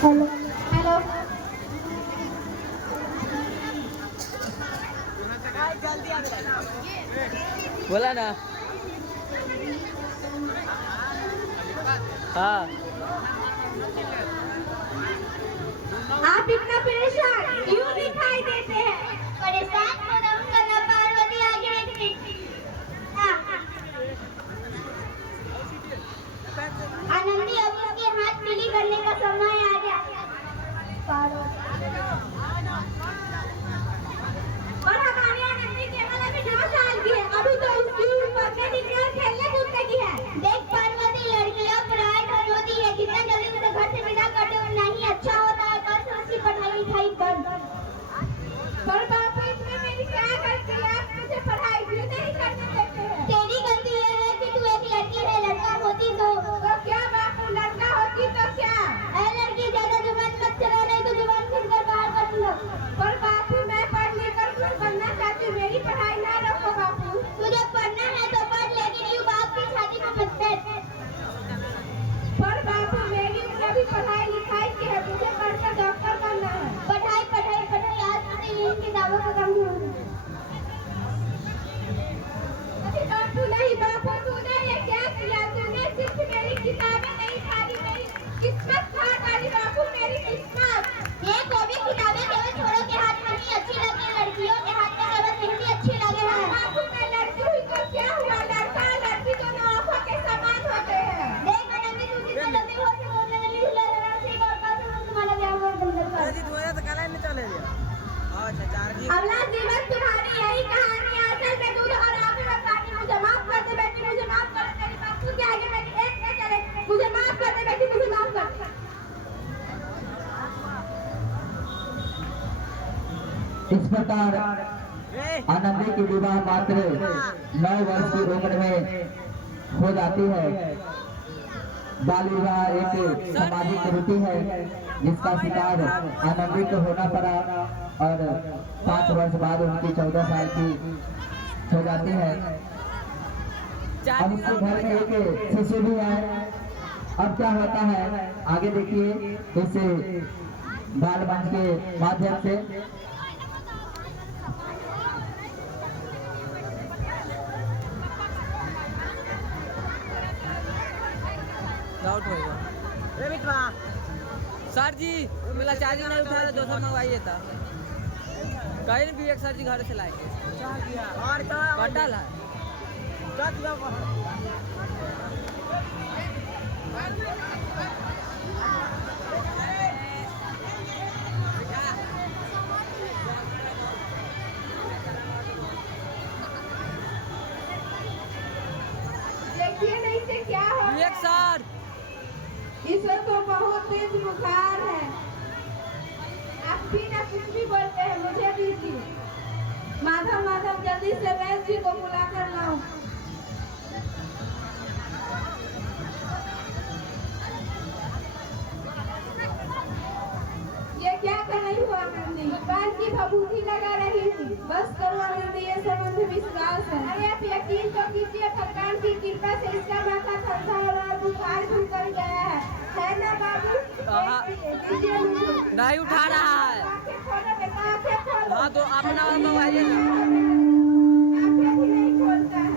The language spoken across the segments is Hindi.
Hello hello. बोला ना। हाँ आप इतना परेशान क्यों दिखाई देते हैं? परेशान होना करना पार्वती आगे देखती। आनंदी अब उसके हाथ पीली करने का समय आ गया। और हमारी आनंदी केवल अभी 9 साल की है, अभी तो उसकी उम्र में दिखने और खेलने कूदने की है। देख पार्वती, लड़कियां पढ़ाई कर होती है, जितना जल्दी उसे घर से विदा कर दो उतना ही अच्छा होता है। कल से उसकी पढ़ाई लिखाई बंद। पर बापू इसमें मेरी क्या गलती है? आप मुझे पढ़ाई भी नहीं करने देते हैं। तेरी गलती यह है कि तू एक लड़की है, लड़का होती तो क्या बापू, लड़का होती तो क्या? अरे लड़की, ज्यादा जुबान मत चला, नहीं तो जुबान खींचकर बाहर कर दूंगा। पर बापू मैं पढ़ लिख कर कुछ बनना चाहती हूँ, मेरी पढ़ाई ना रोको बापू। तुझे पढ़ना है तो पढ़, लेकिन यूँ बाप की छाती में मत बैठ। पर बापू मेरी उम्र भी पढ़ाई लिखाई की है, मुझे पढ़कर डॉक्टर बनना है। पढ़ाई पढ़ाई पढ़ाई, आज मुझे इन किताबों का कम है। अरे बापू नहीं, बापू तूने ये क्या किया? तूने सिर्फ मेरी किताबें नहीं खाली, मेरी किस्मत खा डाली बापू, मेरी किस्मत। ये कोई किताबें केवल छोरों के हाथ में ही अच्छी लगे, लड़कियों के हाथ में केवल मेहंदी अच्छी लगे है। बापू मैं लड़की हुई तो क्या हुआ? लड़का लड़की दोनों आंखों के समान होते हैं। देख आनंदी, तू जितना जल्दी हो सके बोलने लगी, लड़की और बात हम तुम्हारा ब्याह हुआ बंद कर। जी तुम्हारा तो कला नहीं चले गया। अच्छा चार जी अगला जीवन तुम्हारी यही कहानी है। असल में दूध और आगे में पानी। मुझे माफ कर दे बेटी, मुझे माफ कर दे। तेरी बापू के आगे बेटी एक न चले। मुझे माफ कर दे बेटी, मुझे माफ कर दे। इस प्रकार आनंदी की विवाह मात्र 9 वर्ष की उम्र में हो जाती है। बाल विवाह एक सामाजिक कुरीति है जिसका शिकार आनंदी को होना पड़ा और 5 वर्ष बाद उनकी 14 साल की हो जाती है। अब उसके घर में एक शिशु भी है। अब क्या होता है आगे देखिए इस बाल मंच के माध्यम से। डाउट होगा। अरे बिटवा सर जी मेरा चार्जिंग नहीं उठा रहा, 200 मंगवाइए था। कहीं भी एक सर जी घर से लाएंगे और कटल है। देखिए नहीं से क्या हो एक सर इसे तो बहुत तेज बुखार है। आप भी ना कुछ भी बोलते हैं, मुझे दीजिए। माधव माधव जल्दी से वैद्य जी को बुला कर लाओ। ये क्या कर रही हो आनंदी? भगवान की भभूति लगा रही हूँ। बस करो आनंदी, ये सब अंधविश्वास है। अरे आप यकीन तो कीजिए, भगवान की कृपा से इसका माथा ठंडा और बुखार भी उतर गया है ना बाबू? नहीं उठा रहा है। आंखें खोलो बेटा, आंखें खोलो। हाँ तो अपना मंगवाइए ना। आंखें भी नहीं खोलता है।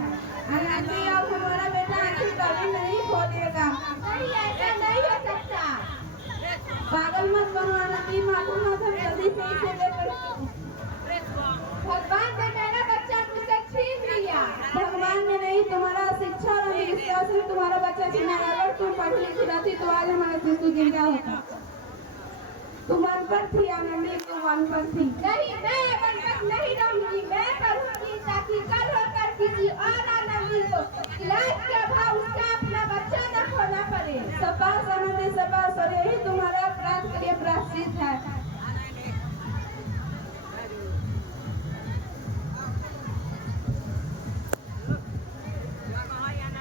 आनंदी अब हमारा बेटा आंखें कभी नहीं खोलेगा। नहीं, ऐसा नहीं हो सकता। पागल मत बनो आनंदी, माधव माधव जल्दी से इसे लेकर। भगवान ने मेरा बच्चा मुझसे छीन लिया। भगवान ने नहीं, तुम्हारा शिक्षा और विश्वास में तुम्हारा बच्चा छीना। अगर तुम पढ़ लिखी रहती तो आज हमारा शिशु जिंदा होता। तुम अनपढ़ थी आनंदी, तुम अनपढ़ थी। नहीं, मैं अनपढ़ नहीं रहूंगी। मैं पढ़ूंगी ताकि कल होकर किसी और आनंदी को इलाज के अभाव उसका अपना बच्चा न खोना पड़े। शाबाश आनंदी, शाबाश। और यही तुम्हारा अपराध के लिए प्रायश्चित है।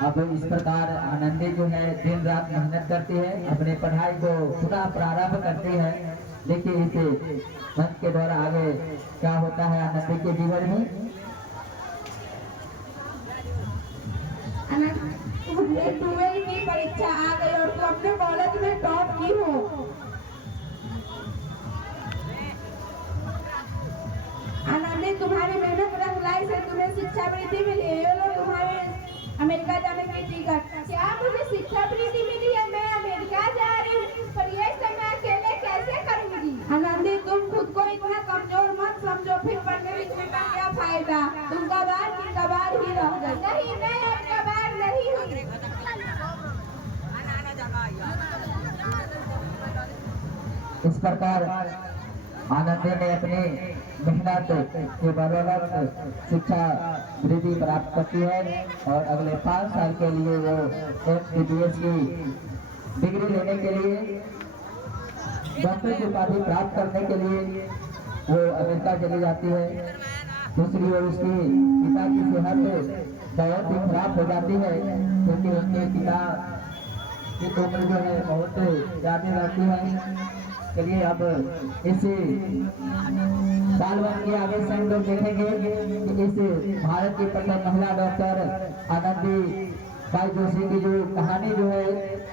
अब इस प्रकार आनंदी जो है दिन रात मेहनत करती है, अपने पढ़ाई को पुनः प्रारंभ करती है। देखिए इस मंच के द्वारा आगे क्या होता है आनंदी के जीवन में। तुम्हारे 12वीं की परीक्षा आ गई और तुम अपने कॉलेज में टॉप की हो। से तुम्हें शिक्षा वृत्ति मिली है, ये लो तुम्हारे अमेरिका जाने की टिकट। क्या मुझे शिक्षा वृत्ति मिली है? मैं अमेरिका जा रही हूँ, पर ये सब मैं अकेले कैसे करूँगी? आनंदी, तुम खुद को इतना कमजोर मत समझो, फिर पढ़ने लिखने का क्या फायदा? तुम कबाड़ की कबाड़ ही रह गई। नहीं, मैं अब कबाड़ नहीं हूँ। इस प्रकार आनंदी ने अपनी मेहनत के बदौलत शिक्षा वृत्ति प्राप्त करती है और अगले 5 साल के लिए वो MBBS की डिग्री लेने के लिए, डॉक्टर की उपाधि प्राप्त करने के लिए वो अमेरिका चली जाती है। दूसरी ओर उसकी पिता की सेहत बहुत ही खराब हो जाती है, क्योंकि उनके पिता की उम्र जो है बहुत ज्यादा रहती है। चलिए अब इस साल भर के आगे से हम लोग देखेंगे कि इस भारत की प्रथम महिला डॉक्टर आनंदी बाई जोशी की जो कहानी जो है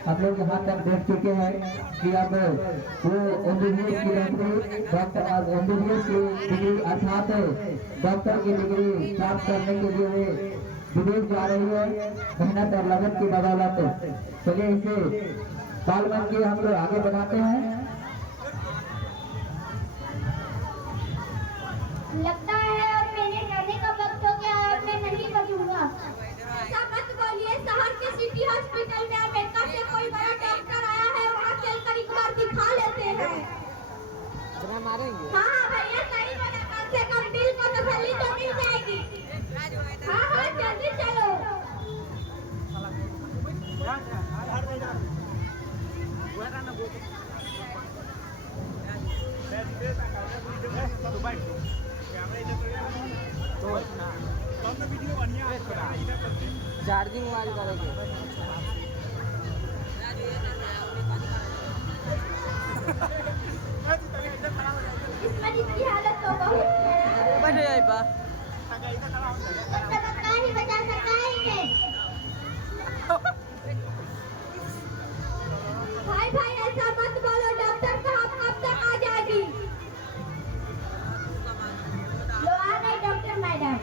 हम लोग यहाँ तक देख चुके हैं कि अब वो MBBS की डिग्री, डॉक्टर MBBS की डिग्री अर्थात डॉक्टर की डिग्री प्राप्त करने के लिए वे विदेश जा रही है मेहनत और लगन की बदौलत। चलिए इसे साल भर के हम लोग आगे बढ़ाते हैं। लगता है अब मेरे जाने का वक्त हो गया, अब मैं नहीं बचूंगा। ऐसा मत बोलिए, शहर के सिटी हॉस्पिटल में अमेरिका से कोई बड़ा डॉक्टर आया है, वहाँ चलकर एक बार दिखा लेते हैं। मारेंगे। हाँ भैया, सही बोला, कम से कम दिल को तसल्ली तो मिल जाएगी। हाँ जल्दी चलो। चार्जिंग मोबाइल करेंगे। इसमें इसकी हालत तो बहुत है। बैठ जाए बा। बच्चा ही बचा सकता है इन्हें। भाई ऐसा मत बोलो, डॉक्टर साहब कब तक आ जाएगी? लो आ गई डॉक्टर मैडम।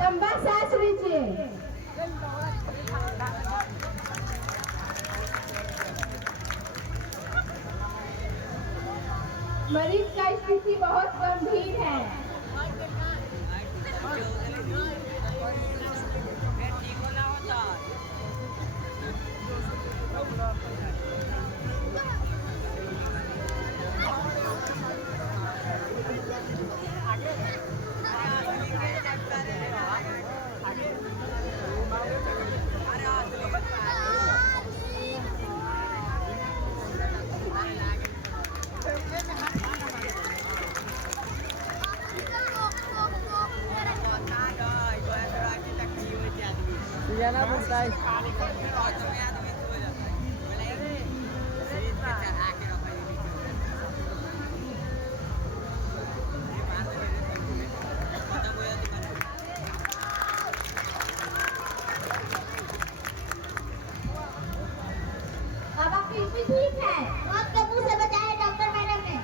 लंबा सांस लीजिए। मरीज का स्थिति बहुत गंभीर है। जाना पड़ता है। अब आप फिर भी ठीक है। आपके मुंह से बचाया डॉक्टर मैडम ने।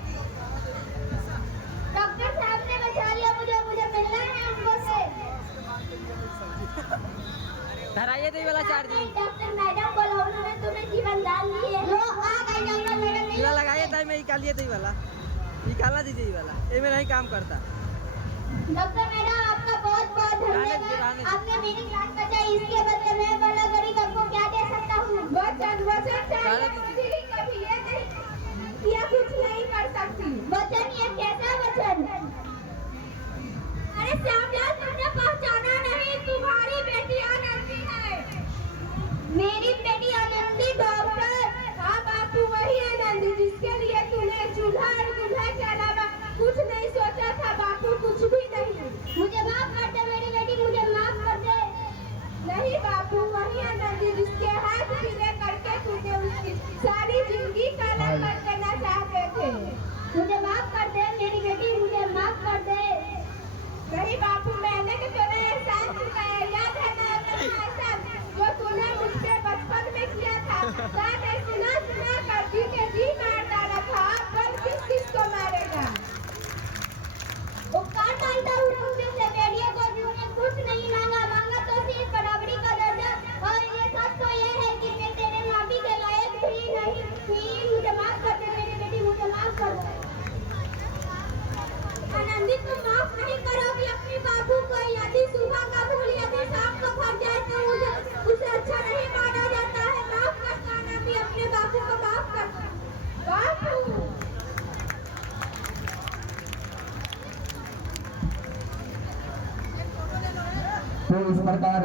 डॉक्टर साहब ने बचा लिया मुझे, मुझे मिलना है उनको से। धराइए तो वाला चार्जिंग। डॉक्टर मैडम बोला, उन्होंने तुम्हें जीवन दान दी है। लो आ गई डॉक्टर मैडम। ये लगाइए तो मैं निकालिए तो वाला निकालना दीजिए, ये वाला ये में नहीं काम करता। डॉक्टर मैडम आपका बहुत बहुत धन्यवाद, आपने मेरी जान बचाई। इसके बदले मैं बड़ा गरीब आपको क्या दे सकता हूँ? वचन चाहिए मुझे, कभी ये नहीं या कुछ नहीं कर सकती। वचन? ये कैसा वचन? अरे श्यामलाल, तुमने पहचाना नहीं, तुम्हारी बेटी आनंदी है। मेरी बेटी आनंदी डॉक्टर? हाँ बापू, वही आनंदी जिसके लिए तूने चूल्हा और दूल्हा के अलावा कुछ नहीं सोचा था बापू, कुछ भी नहीं। मुझे माफ कर दे मेरी बेटी, मुझे माफ करते। आनंदी तुम माफ नहीं करोगी अपने बाबू को। यदि सुबह का फूल यदि शाम को फट जाए तो उसे अच्छा नहीं माना जाता है। माफ कर आनंदी, अपने बाबू को माफ कर। बाबू तो इस प्रकार